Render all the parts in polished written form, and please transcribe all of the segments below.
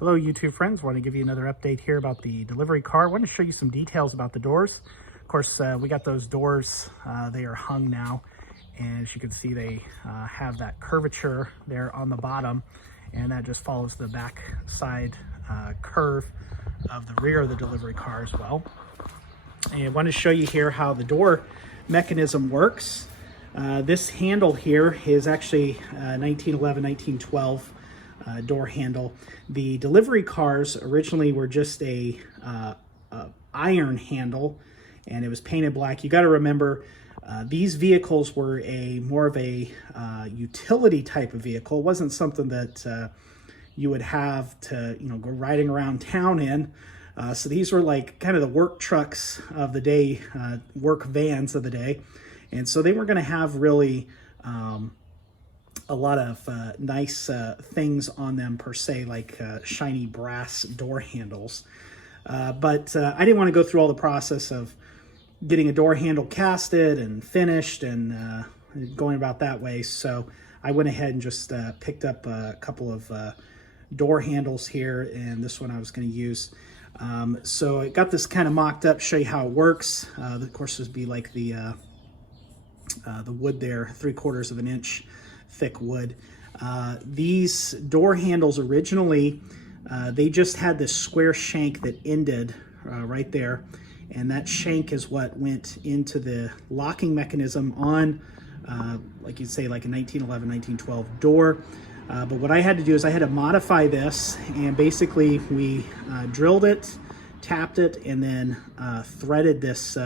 Hello YouTube friends, want to give you another update here about the delivery car. I want to show you some details about the doors. Of course, we got those doors, they are hung now, and as you can see they have that curvature there on the bottom, and that just follows the back side curve of the rear of the delivery car as well. And I want to show you here how the door mechanism works. This handle here is actually 1911, 1912 door handle. The delivery cars originally were just a iron handle, and it was painted black. You got to remember, these vehicles were more of a utility type of vehicle. It wasn't something that you would have to go riding around town in. So these were like kind of the work trucks of the day, work vans of the day. And so they were going to have really a lot of nice things on them per se, like shiny brass door handles. But I didn't want to go through all the process of getting a door handle casted and finished and going about that way. So I went ahead and just picked up a couple of door handles here, and this one I was going to use. So I got this kind of mocked up, show you how it works. Of course, this would be like the wood there, 3/4 of an inch thick wood. These door handles originally, they just had this square shank that ended right there, and that shank is what went into the locking mechanism on, like you'd say, like a 1911, 1912 door. But what I had to do is I had to modify this, and basically we drilled it, tapped it, and then threaded this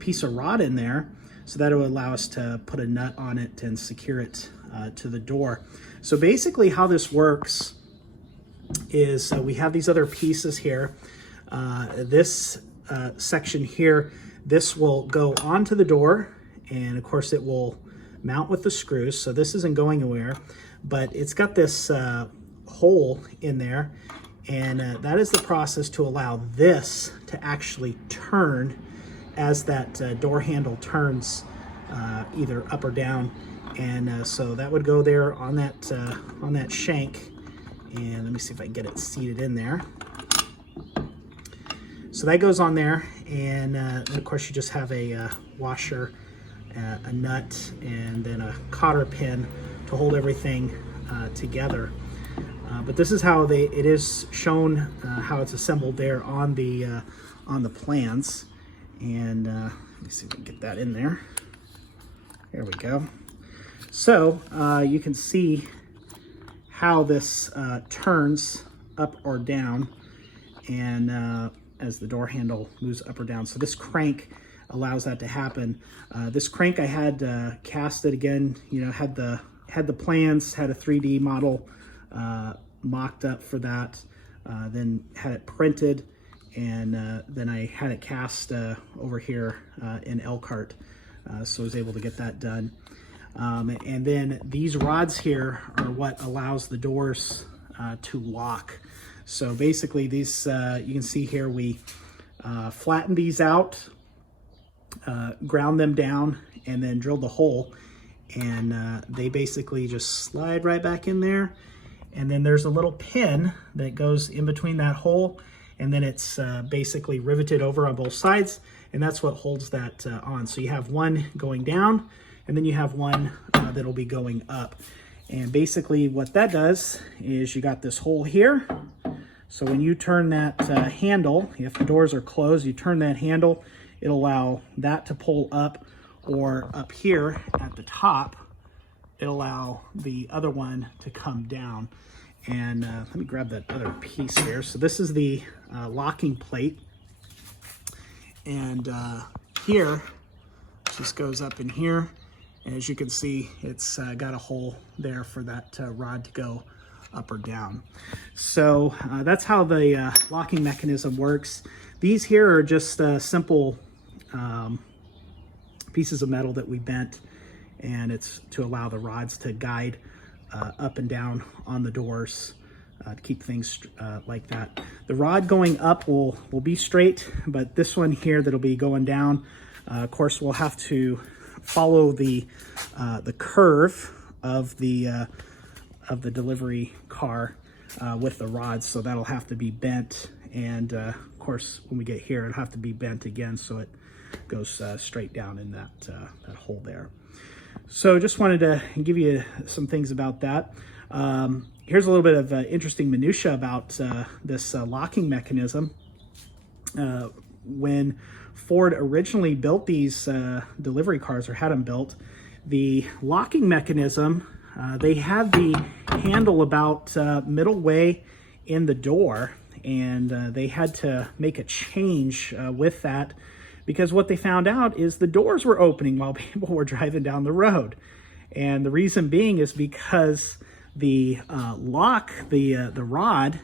piece of rod in there, so that it would allow us to put a nut on it and secure it to the door. So basically how this works is we have these other pieces here. This section here, this will go onto the door, and of course it will mount with the screws, so this isn't going anywhere, but it's got this hole in there, and that is the process to allow this to actually turn as that door handle turns either up or down. And so that would go there on that shank, and let me see if I can get it seated in there. So that goes on there, and of course you just have a washer, a nut, and then a cotter pin to hold everything together. But this is how it is shown, how it's assembled there on the plans. And let me see if we can get that in there. There we go. So you can see how this turns up or down, and as the door handle moves up or down. So this crank allows that to happen. This crank I had casted again, had the plans, had a 3D model mocked up for that, then had it printed, and then I had it cast over here in Elkhart, so I was able to get that done. And then these rods here are what allows the doors to lock. So basically these, you can see here, we flattened these out, ground them down, and then drilled the hole, and they basically just slide right back in there. And then there's a little pin that goes in between that hole, and then it's basically riveted over on both sides, and that's what holds that on. So you have one going down, and then you have one that'll be going up. And basically what that does is you got this hole here. So when you turn that handle, if the doors are closed, you turn that handle, it'll allow that to pull up, or up here at the top, it'll allow the other one to come down. And let me grab that other piece here. So this is the locking plate, and here just goes up in here, and as you can see, it's got a hole there for that rod to go up or down. So that's how the locking mechanism works. These here are just simple pieces of metal that we bent, and it's to allow the rods to guide up and down on the doors, to keep things like that. The rod going up will be straight, but this one here that'll be going down, of course, we'll have to follow the curve of the delivery car with the rods, so that'll have to be bent. And of course, when we get here, it'll have to be bent again so it goes straight down in that hole there. So just wanted to give you some things about that. Here's a little bit of interesting minutia about this locking mechanism. When Ford originally built these delivery cars, or had them built, the locking mechanism, they had the handle about middle way in the door, and they had to make a change with that, because what they found out is the doors were opening while people were driving down the road. And the reason being is because the lock, the rod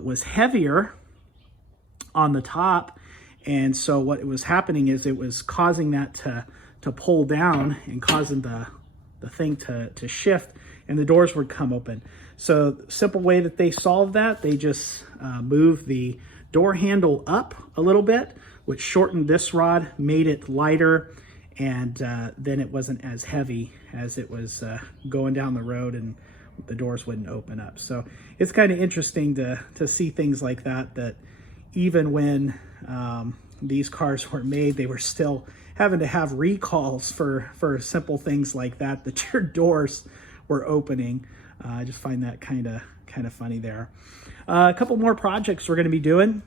was heavier on the top, and so what was happening is it was causing that to pull down and causing the thing to shift, and the doors would come open. So the simple way that they solved that, they just moved the door handle up a little bit, which shortened this rod, made it lighter, and then it wasn't as heavy as it was going down the road, and the doors wouldn't open up. So it's kind of interesting to see things like that even when these cars were made, they were still having to have recalls for simple things like that your doors were opening. I just find that kind of funny there. A couple more projects we're going to be doing.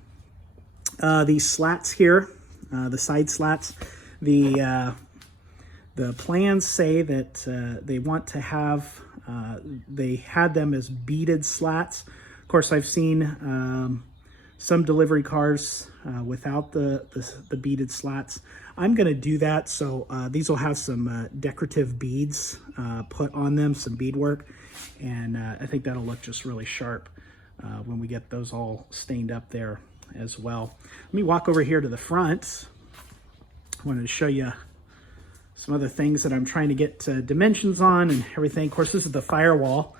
These slats here, the side slats, the plans say that they want to have, they had them as beaded slats. Of course, I've seen some delivery cars without the beaded slats. I'm going to do that, so these will have some decorative beads put on them, some beadwork, and I think that'll look just really sharp when we get those all stained up there as well. Let me walk over here to the front. I wanted to show you some other things that I'm trying to get dimensions on and everything. Of course, this is the firewall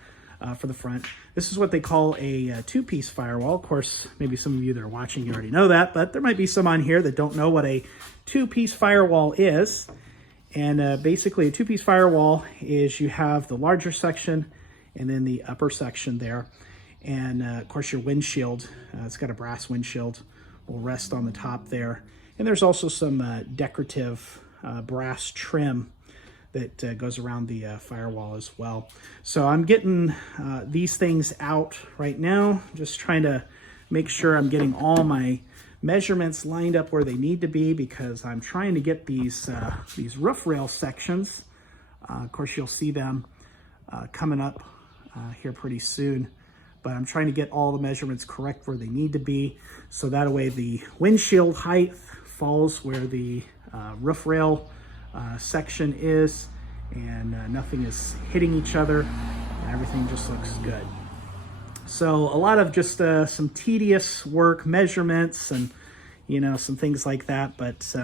for the front. This is what they call a two-piece firewall. Of course, maybe some of you that are watching, you already know that, but there might be some on here that don't know what a two-piece firewall is. And basically, a two-piece firewall is you have the larger section and then the upper section there. And of course, your windshield, it's got a brass windshield, will rest on the top there. And there's also some decorative brass trim that goes around the firewall as well. So I'm getting these things out right now, just trying to make sure I'm getting all my measurements lined up where they need to be, because I'm trying to get these roof rail sections. Of course, you'll see them coming up here pretty soon, but I'm trying to get all the measurements correct where they need to be, so that way the windshield height falls where the roof rail section is, and nothing is hitting each other, and everything just looks good. So a lot of just some tedious work, measurements, and some things like that, but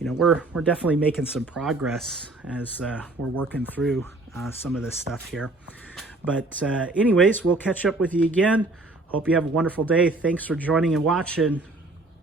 we're definitely making some progress as we're working through some of this stuff here. But anyways, we'll catch up with you again. Hope you have a wonderful day. Thanks for joining and watching.